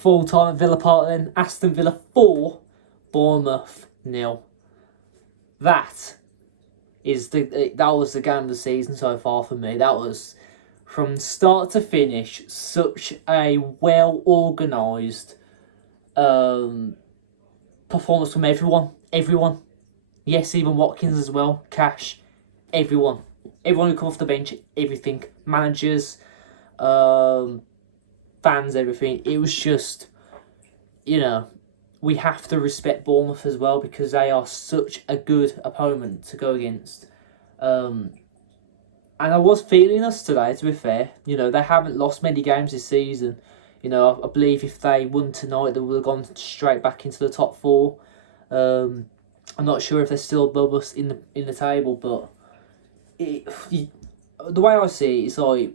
Full time at Villa Park then. Aston Villa 4, Bournemouth 0. That was the game of the season so far for me. That was from start to finish such a well organised performance from everyone. Everyone. Yes, even Watkins as well. Cash. Everyone. Everyone who come off the bench. Everything. Managers. Fans. Everything. It was just, we have to respect Bournemouth as well because they are such a good opponent to go against. And I was feeling us today, to be fair. They haven't lost many games this season. I believe if they won tonight, they would have gone straight back into the top 4. I'm not sure if they're still above us in the table, but the way I see it, it's like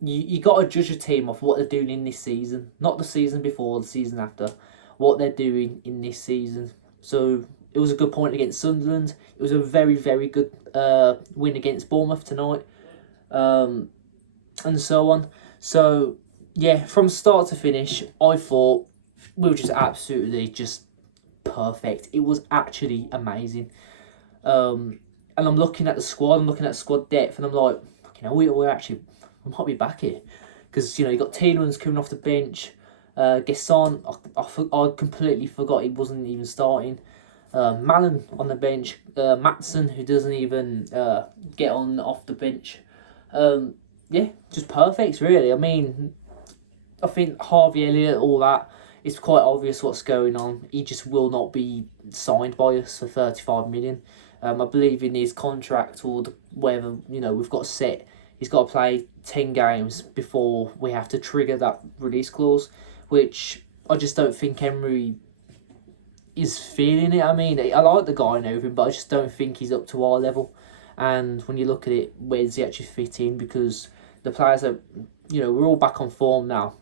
you got to judge a team off what they're doing in this season, not the season before, the season after, what they're doing in this season. So it was a good point against Sunderland. It was a very, very good win against Bournemouth tonight, and so on. So yeah, from start to finish, I thought we were just absolutely just perfect. It was actually amazing. And I'm looking at the squad. I'm looking at squad depth, and I'm like, we're actually, we might be back here, because you got Tielemans coming off the bench. Gesson, I completely forgot he wasn't even starting. Malen on the bench. Matson, who doesn't even get on off the bench. Yeah, just perfect, really. I mean, I think Harvey Elliott, all that, it's quite obvious what's going on. He just will not be signed by us for 35 million. I believe in his contract or whatever, we've got set, he's got to play 10 games before we have to trigger that release clause, which I just don't think Emery is feeling it. I mean, I like the guy and everything, but I just don't think he's up to our level. And when you look at it, where does he actually fit in? Because the players are, we're all back on form now.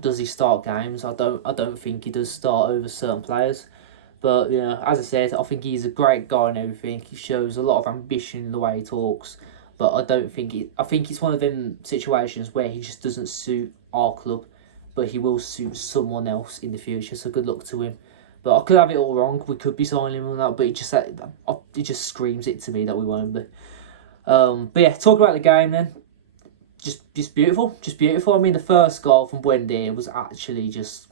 Does he start games? I don't think he does start over certain players. But, as I said, I think he's a great guy and everything. He shows a lot of ambition in the way he talks. But I think it's one of them situations where he just doesn't suit our club, but he will suit someone else in the future. So good luck to him. But I could have it all wrong. We could be signing him on that, but it just screams it to me that we won't be. But yeah, talk about the game then. Just beautiful, just beautiful. I mean, the first goal from Buendia was actually just,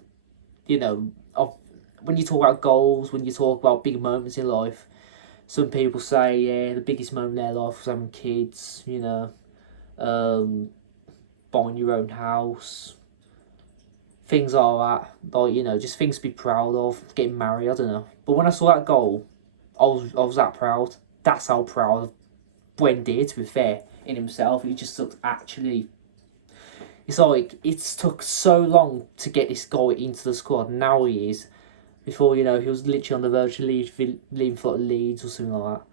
when you talk about goals, when you talk about big moments in life, some people say, yeah, the biggest moment in their life was having kids, buying your own house, things like that, like, just things to be proud of, getting married, I don't know. But when I saw that goal, I was that proud. That's how proud of Buendia, to be fair, in himself. He just looked actually... It's like, it's took so long to get this guy into the squad. Now he is. Before, he was literally on the verge of leaving for Leeds or something like that.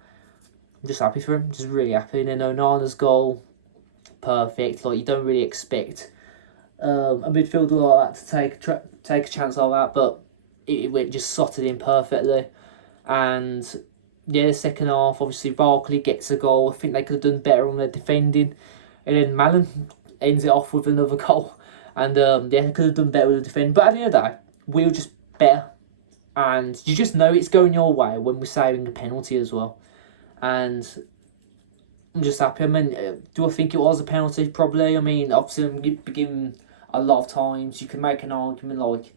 I'm just happy for him. Just really happy. And then Onana's goal, perfect. Like, you don't really expect a midfielder like that to take a chance like that, but it went just slotted in perfectly. And yeah, the second half, obviously Barkley gets a goal. I think they could have done better on their defending. And then Malen ends it off with another goal. And they could have done better with the defending. But at the end of the day, we were just better. And you just know it's going your way when we're saving a penalty as well. And I'm just happy. I mean, do I think it was a penalty? Probably. I mean, obviously, I'm given a lot of times. You can make an argument like,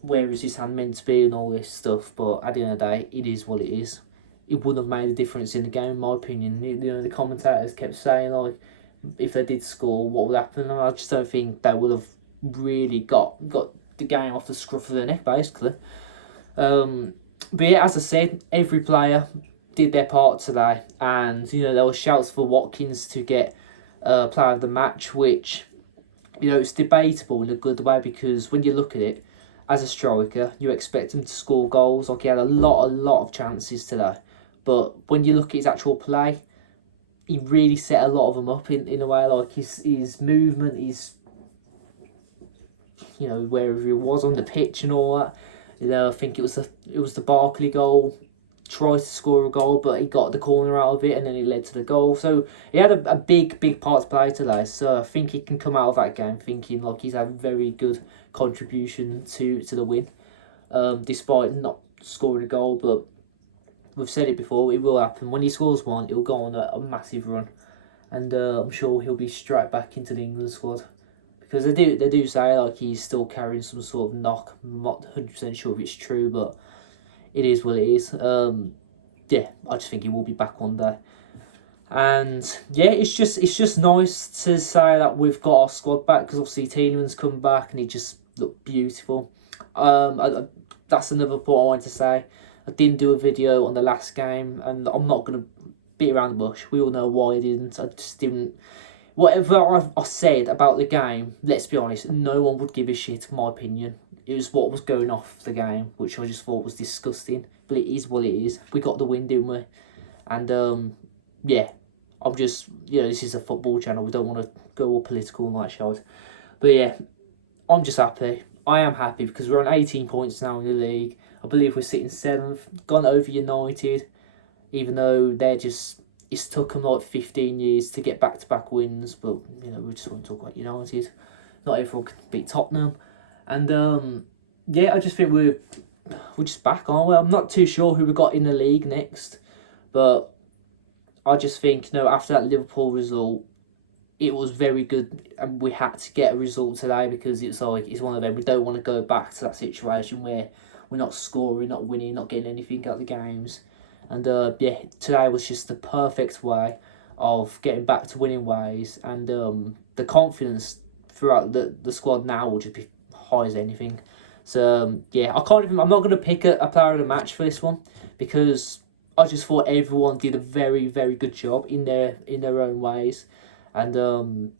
where is his hand meant to be and all this stuff. But at the end of the day, it is what it is. It wouldn't have made a difference in the game, in my opinion. The commentators kept saying, like, if they did score, what would happen? And I just don't think they would have really got the game off the scruff of their neck, basically. But yeah, as I said, every player did their part today, and there were shouts for Watkins to get player of the match, which it's debatable in a good way, because when you look at it, as a striker, you expect him to score goals. Like, he had a lot of chances today, but when you look at his actual play, he really set a lot of them up in a way. Like, his movement, his wherever he was on the pitch and all that. I think it was the Barkley goal. tried to score a goal, but he got the corner out of it, and then it led to the goal. So he had a big part to play today. So I think he can come out of that game thinking like he's had a very good contribution to the win, despite not scoring a goal. But we've said it before, it will happen. When he scores one, he'll go on a massive run, and I'm sure he'll be straight back into the England squad. Because they do say like he's still carrying some sort of knock. I'm not 100% sure if it's true, but it is what it is. Yeah, I just think he will be back one day. And yeah, it's just nice to say that we've got our squad back, because obviously Tielemans come back and he just looked beautiful. That's another point I wanted to say. I didn't do a video on the last game, and I'm not gonna beat around the bush. We all know why I didn't. I just didn't. Whatever I said about the game, let's be honest, no one would give a shit, in my opinion. It was what was going off the game, which I just thought was disgusting. But it is what it is. We got the win, didn't we? And, yeah, I'm just, this is a football channel. We don't want to go all political and that shit. But, yeah, I'm just happy. I am happy because we're on 18 points now in the league. I believe we're sitting 7th, gone over United, even though they're just... It's took them like 15 years to get back-to-back wins, but, we just want to talk about United. Not everyone can beat Tottenham. And, yeah, I just think we're just back, aren't we? I'm not too sure who we got in the league next, but I just think, after that Liverpool result, it was very good, and we had to get a result today, because it's one of them. We don't want to go back to that situation where we're not scoring, not winning, not getting anything out of the games. And yeah, today was just the perfect way of getting back to winning ways, and the confidence throughout the squad now will just be high as anything. So yeah, I'm not going to pick a player of the match for this one, because I just thought everyone did a very, very good job in their own ways. And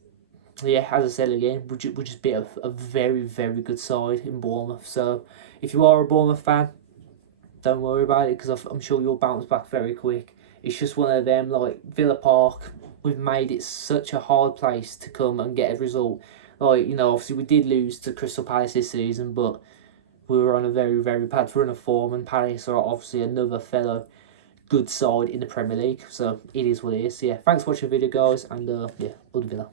yeah, as I said again, we just beat a very, very good side in Bournemouth. So if you are a Bournemouth fan, don't worry about it, because I'm sure you'll bounce back very quick. It's just one of them, like Villa Park, we've made it such a hard place to come and get a result. Like, obviously we did lose to Crystal Palace this season, but we were on a very, very bad run of form, and Palace are obviously another fellow good side in the Premier League. So it is what it is. So yeah, thanks for watching the video, guys, and yeah, Ud Villa.